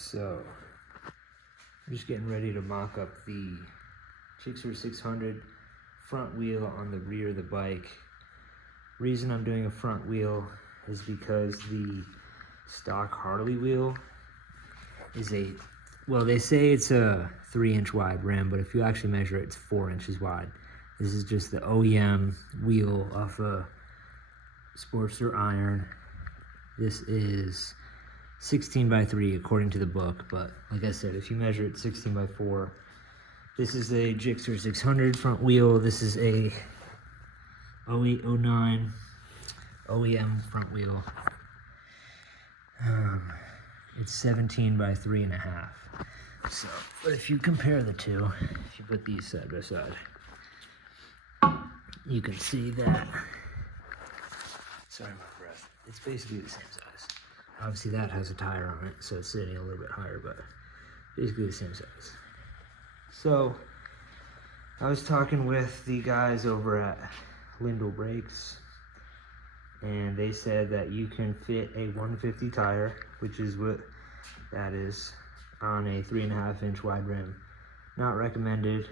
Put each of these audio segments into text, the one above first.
So I'm just getting ready to mock up the GSXR 600 front wheel on the rear of the bike. Reason I'm doing a front wheel is because the stock Harley wheel is well, they say it's a 3-inch wide rim, but if you actually measure it, it's 4 inches wide. This is just the OEM wheel off a Sportster iron. This is 16 by 3 according to the book, but like I said, if you measure it 16 by 4, this is a GSXR 600 front wheel. This is a 0809 OEM front wheel. It's 17 by 3.5. So, but if you compare the two, if you put these side by side, you can see that, sorry my breath, it's basically the same size. Obviously that has a tire on it, so it's sitting a little bit higher, but basically the same size. So, I was talking with the guys over at Lindell Brakes, and they said that you can fit a 150 tire, which is what that is, on a 3.5-inch wide rim. Not recommended.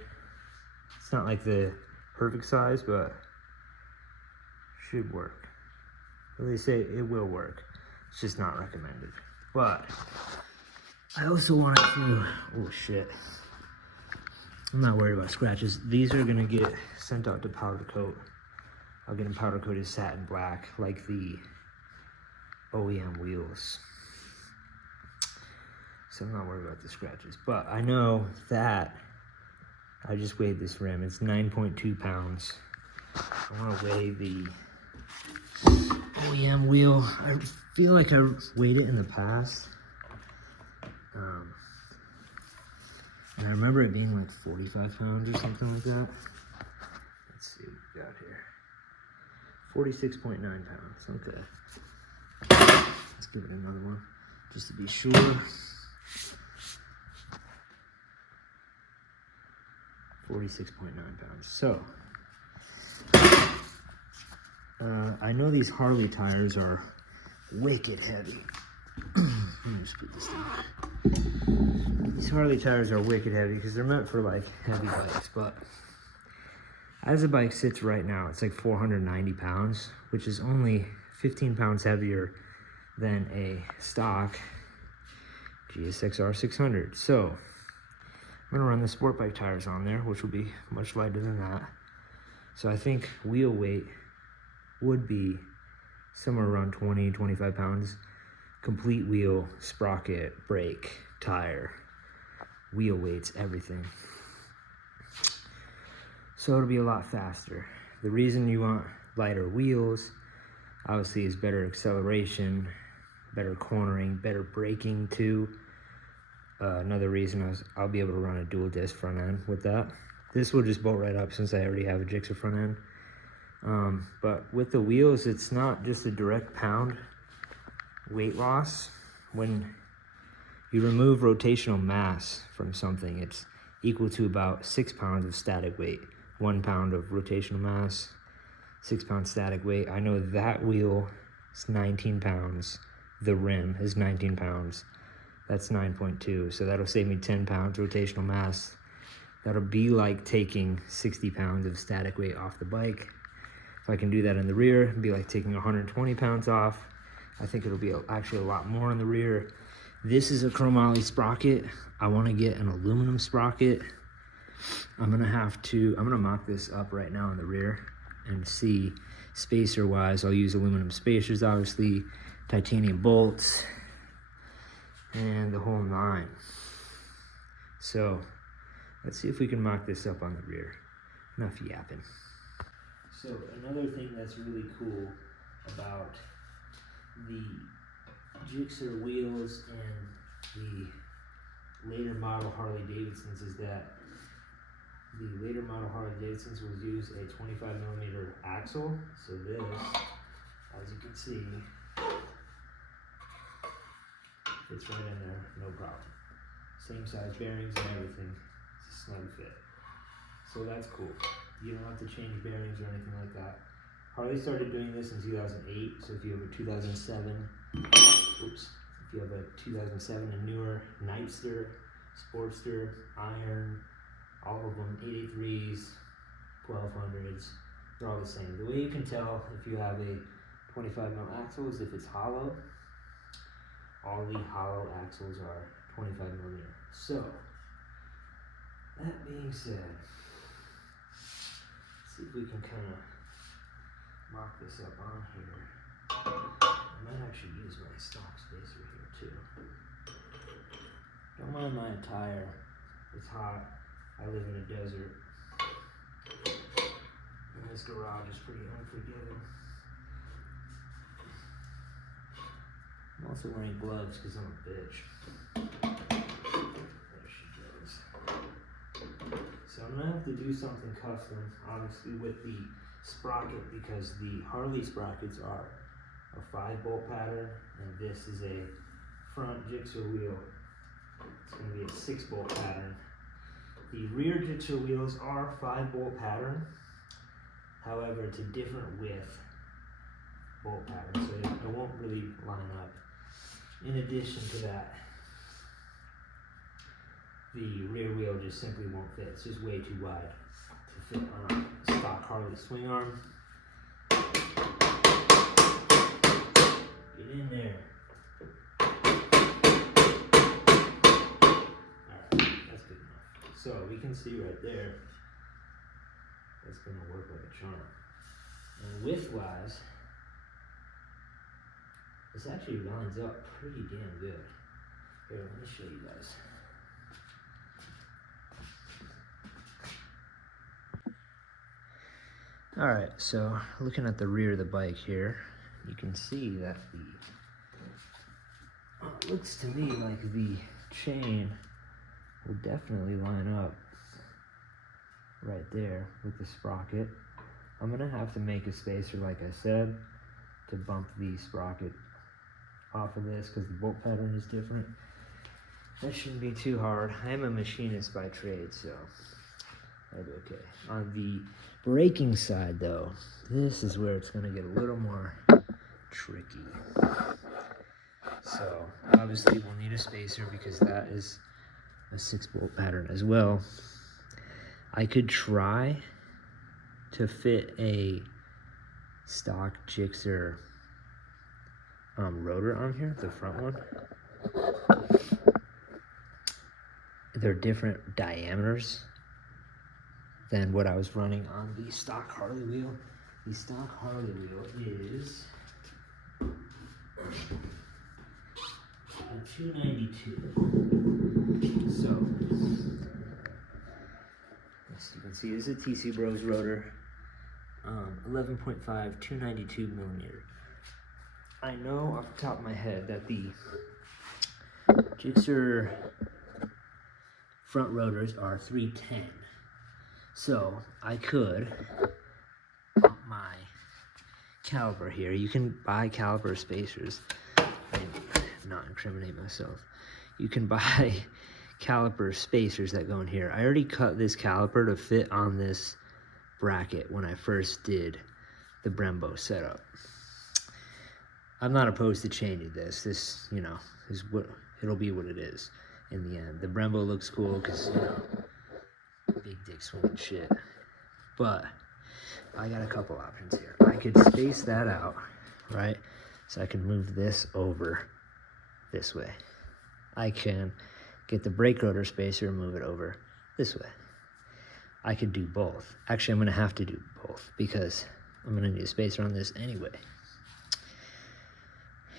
It's not like the perfect size, but should work. Well, they say it will work. It's just not recommended. But I also wanted to, oh shit, I'm not worried about scratches. These are gonna get sent out to powder coat. I'll get them powder coated satin black like the OEM wheels. So I'm not worried about the scratches. But I know that I just weighed this rim. It's 9.2 pounds. I want to weigh the OEM wheel. I feel like I weighed it in the past. And I remember it being like 45 pounds or something like that. Let's see what we got here. 46.9 pounds, okay. Let's give it another one, just to be sure. 46.9 pounds. So, I know these Harley tires are wicked heavy. Let me just put this down. These Harley tires are wicked heavy because they're meant for like heavy bikes, but as the bike sits right now, it's like 490 pounds, which is only 15 pounds heavier than a stock GSXR 600. So I'm gonna run the sport bike tires on there, which will be much lighter than that. So I think wheel weight would be somewhere around 20, 25 pounds. Complete wheel, sprocket, brake, tire, wheel weights, everything. So it'll be a lot faster. The reason you want lighter wheels, obviously, is better acceleration, better cornering, better braking too. Another reason is I'll be able to run a dual disc front end with that. This will just bolt right up since I already have a GSXR front end. But with the wheels, it's not just a direct pound weight loss. When you remove rotational mass from something, it's equal to about 6 pounds of static weight. 1 pound of rotational mass, 6 pounds static weight. I know that wheel is 19 pounds. The rim is 19 pounds. That's 9.2. So that'll save me 10 pounds rotational mass. That'll be like taking 60 pounds of static weight off the bike. If I can do that in the rear, it'd be like taking 120 pounds off. I think it'll be actually a lot more in the rear. This is a chromoly sprocket. I want to get an aluminum sprocket. I'm gonna mock this up right now in the rear and see spacer wise. I'll use aluminum spacers, obviously, titanium bolts, and the whole 9. So let's see if we can mock this up on the rear. Enough yapping. So another thing that's really cool about the GSXR wheels and the later model Harley Davidsons is that the later model Harley Davidsons will use a 25mm axle. So this, as you can see, fits right in there, no problem. Same size bearings and everything. It's a snug fit. So that's cool. You don't have to change bearings or anything like that. Harley started doing this in 2008, so if you have a 2007, oops, If you have a 2007 and newer Nightster, Sportster, Iron, all of them, 883s, 1200s, they're all the same. The way you can tell if you have a 25 mil axle is if it's hollow. All the hollow axles are 25 millimeter. So, that being said, let's see if we can kind of mock this up on here. I might actually use my stock spacer here too. Don't mind my attire. It's hot. I live in a desert. And this garage is pretty unforgiving. I'm also wearing gloves because I'm a bitch. There she goes. So I'm gonna have to do something custom, obviously with the sprocket, because the Harley sprockets are a 5-bolt pattern, and this is a front Gixxer wheel. It's gonna be a 6-bolt pattern. The rear Gixxer wheels are 5-bolt pattern. However, it's a different width bolt pattern, so it won't really line up. In addition to that, the rear wheel just simply won't fit. It's just way too wide to fit on a stock Harley swing arm. Get in there. Alright, that's good enough. So we can see right there, that's going to work like a charm. And width-wise, this actually lines up pretty damn good. Here, let me show you guys. Alright, so looking at the rear of the bike here, you can see that it looks to me like the chain will definitely line up right there with the sprocket. I'm gonna have to make a spacer, like I said, to bump the sprocket off of this because the bolt pattern is different. That shouldn't be too hard. I am a machinist by trade, so that'll be okay. On the braking side though, this is where it's gonna get a little more tricky. So obviously we'll need a spacer because that is a 6-bolt pattern as well. I could try to fit a stock Gixxer rotor on here, the front one. They're different diameters than what I was running on the stock Harley wheel. The stock Harley wheel is a 292. So, as you can see, this is a TC Bros rotor, 11.5, 292 millimeter. I know off the top of my head that the Gixxer front rotors are 310. So I could bump my caliper here. You can buy caliper spacers. And not incriminate myself. You can buy caliper spacers that go in here. I already cut this caliper to fit on this bracket when I first did the Brembo setup. I'm not opposed to changing this. This, you know, is what it'll be what it is in the end. The Brembo looks cool because, you know, big dick swinging shit. But I got a couple options here. I could space that out, right? So I can move this over this way. I can get the brake rotor spacer and move it over this way. I could do both. Actually, I'm gonna have to do both because I'm gonna need a spacer on this anyway.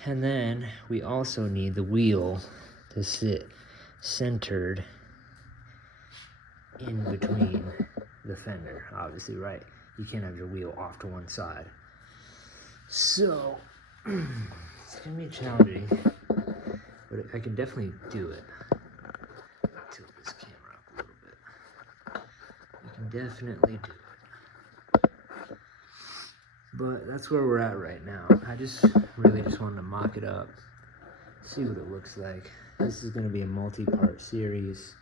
And then we also need the wheel to sit centered in between the fender, obviously, right? You can't have your wheel off to one side. So, it's gonna be challenging, but I can definitely do it. Tilt this camera up a little bit. I can definitely do it. But that's where we're at right now. I just really just wanted to mock it up, see what it looks like. This is gonna be a multi-part series,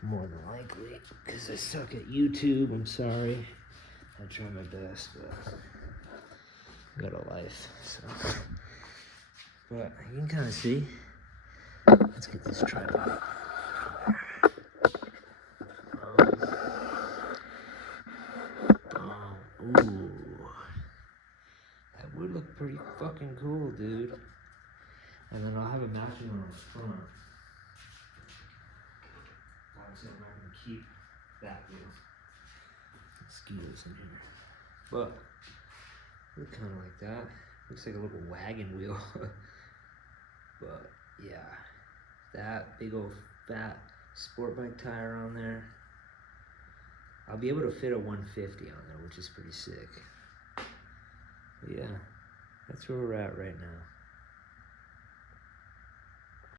more than likely, because I suck at YouTube. I'm sorry. I try my best, but I got a life, so. But you can kind of see. Let's get this tripod. Ooh. That would look pretty fucking cool, dude. And then I'll have a matching one on the front. Obviously, I'm not gonna keep that with mosquitoes in here. But, look kind of like that. Looks like a little wagon wheel. But, yeah. That big old fat sport bike tire on there. I'll be able to fit a 150 on there, which is pretty sick. But yeah, that's where we're at right now.